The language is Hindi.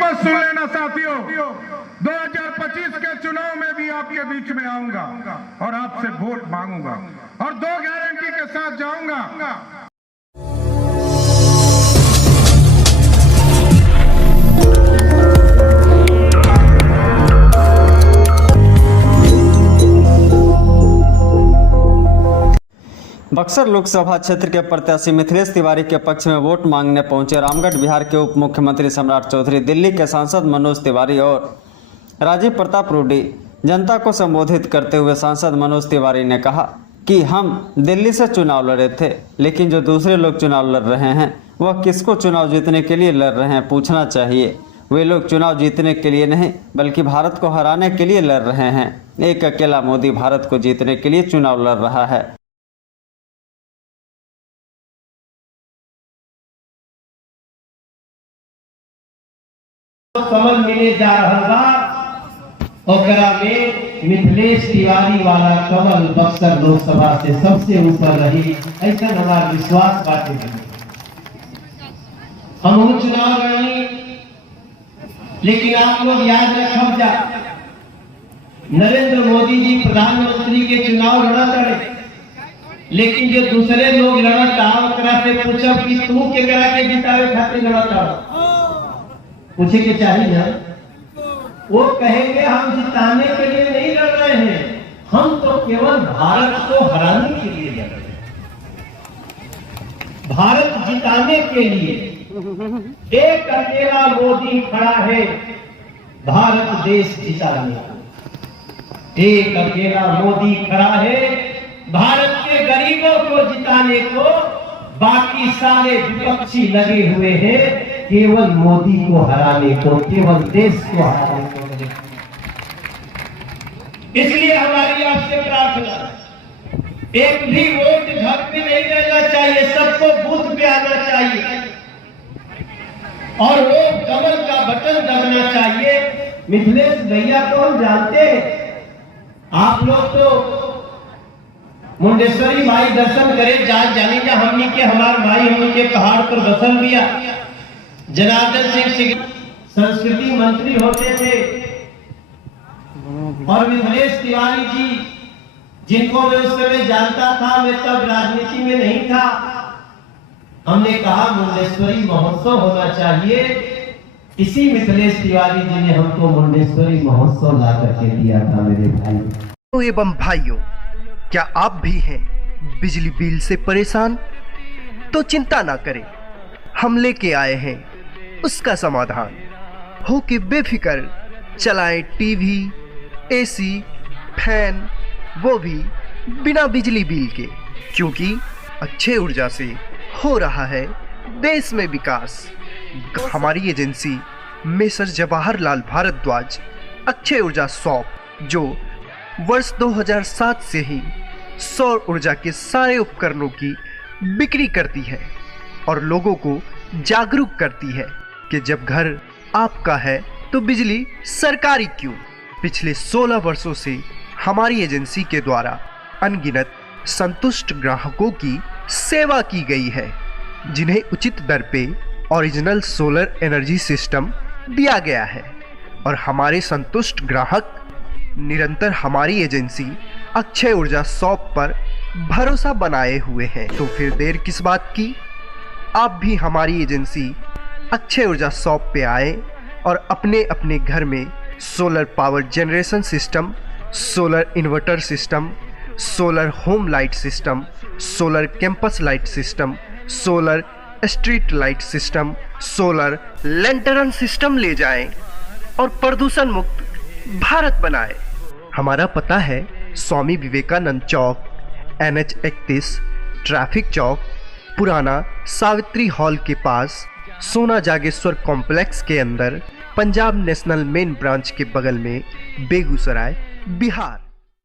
पर सुन लेना साथियों, 2025 के चुनाव में भी आपके बीच में आऊंगा और आपसे वोट मांगूंगा और 2 गारंटी के साथ जाऊंगा। बक्सर लोकसभा क्षेत्र के प्रत्याशी मिथिलेश तिवारी के पक्ष में वोट मांगने पहुंचे रामगढ़ बिहार के उप मुख्यमंत्री सम्राट चौधरी, दिल्ली के सांसद मनोज तिवारी और राजीव प्रताप रूडी। जनता को संबोधित करते हुए सांसद मनोज तिवारी ने कहा कि हम दिल्ली से चुनाव लड़े थे, लेकिन जो दूसरे लोग चुनाव लड़ रहे हैं वह किसको चुनाव जीतने के लिए लड़ रहे हैं पूछना चाहिए। वे लोग चुनाव जीतने के लिए नहीं बल्कि भारत को हराने के लिए लड़ रहे हैं। एक अकेला मोदी भारत को जीतने के लिए चुनाव लड़ रहा है। कमल मिले जा रहल बा, ओकरा में मिथिलेश तिवारी वाला कमल बक्सर लोकसभा से सबसे ऊपर रही, ऐसा हमारा विश्वास बाटे। हम चुनाव लड़ी, लेकिन आप लोग याद रखब जा, नरेंद्र मोदी जी प्रधानमंत्री के चुनाव लड़त रहे, लेकिन जो दूसरे लोग लड़त ओकरा से पूछब कि तू केकरा के जितावे खातिर लड़त पूछे के चाहिए ना। वो कहेंगे हम जिताने के लिए नहीं लड़ रहे हैं, हम तो केवल भारत को हराने के लिए लड़ रहे हैं। भारत जिताने के लिए एक अकेला मोदी खड़ा है भारत देश जिताने को। एक अकेला मोदी खड़ा है भारत के गरीबों को जिताने को। बाकी सारे विपक्षी लगे हुए हैं केवल मोदी को हराने को, केवल देश को हराने को। इसलिए हमारी आपसे प्रार्थना, एक भी वोट घर पे नहीं रहना चाहिए, सबको बूथ पे आना चाहिए और वो कमल का बटन दबाना चाहिए। मिथिलेश भैया को हम जानते हैं, आप लोग तो मुंडेश्वरी माई दर्शन करे जाने जा, हमनी के हमार माई हमनी के पहाड़ पर बसल दिया। जनार्दन सिंह संस्कृति मंत्री होते थे और मिथिलेश तिवारी जी, जिनको मैं उस समय जानता था, मैं तब राजनीति में नहीं था, हमने कहा मुंडेश्वरी महोत्सव होना चाहिए। इसी मिथिलेश तिवारी जी ने हमको मुंडेश्वरी महोत्सव ला करके दिया था। मेरे भाई एवं भाइयों, क्या आप भी हैं बिजली बिल से परेशान? तो चिंता ना करें, हम लेके आए हैं उसका समाधान। हो कि बेफिक्र चलाएं टीवी, एसी, फैन, वो भी बिना बिजली बिल के, क्योंकि अक्षय ऊर्जा से हो रहा है देश में विकास। हमारी एजेंसी मेसर जवाहरलाल भारद्वाज अक्षय ऊर्जा शॉप, जो वर्ष 2007 से ही सौर ऊर्जा के सारे उपकरणों की बिक्री करती है और लोगों को जागरूक करती है कि जब घर आपका है तो बिजली सरकारी क्यों। पिछले 16 वर्षों से हमारी एजेंसी के द्वारा अनगिनत संतुष्ट ग्राहकों की सेवा की गई है, जिन्हें उचित दर पे ओरिजिनल सोलर एनर्जी सिस्टम दिया गया है और हमारे संतुष्ट ग्राहक निरंतर हमारी एजेंसी अक्षय ऊर्जा शॉप पर भरोसा बनाए हुए हैं। तो फिर देर किस बात की, आप भी हमारी एजेंसी अक्षय ऊर्जा शॉप पे आए और अपने अपने घर में solar power generation system, solar inverter system, solar home light system, solar campus light system, solar street light system, solar lantern system ले जाएं और प्रदूषण मुक्त भारत बनाए। हमारा पता है स्वामी विवेकानंद चौक, NH 31, ट्रैफिक चौक, पुराना सावित्री हॉल के पास, सोना जागेश्वर कॉम्प्लेक्स के अंदर, पंजाब नेशनल मेन ब्रांच के बगल में, बेगूसराय, बिहार।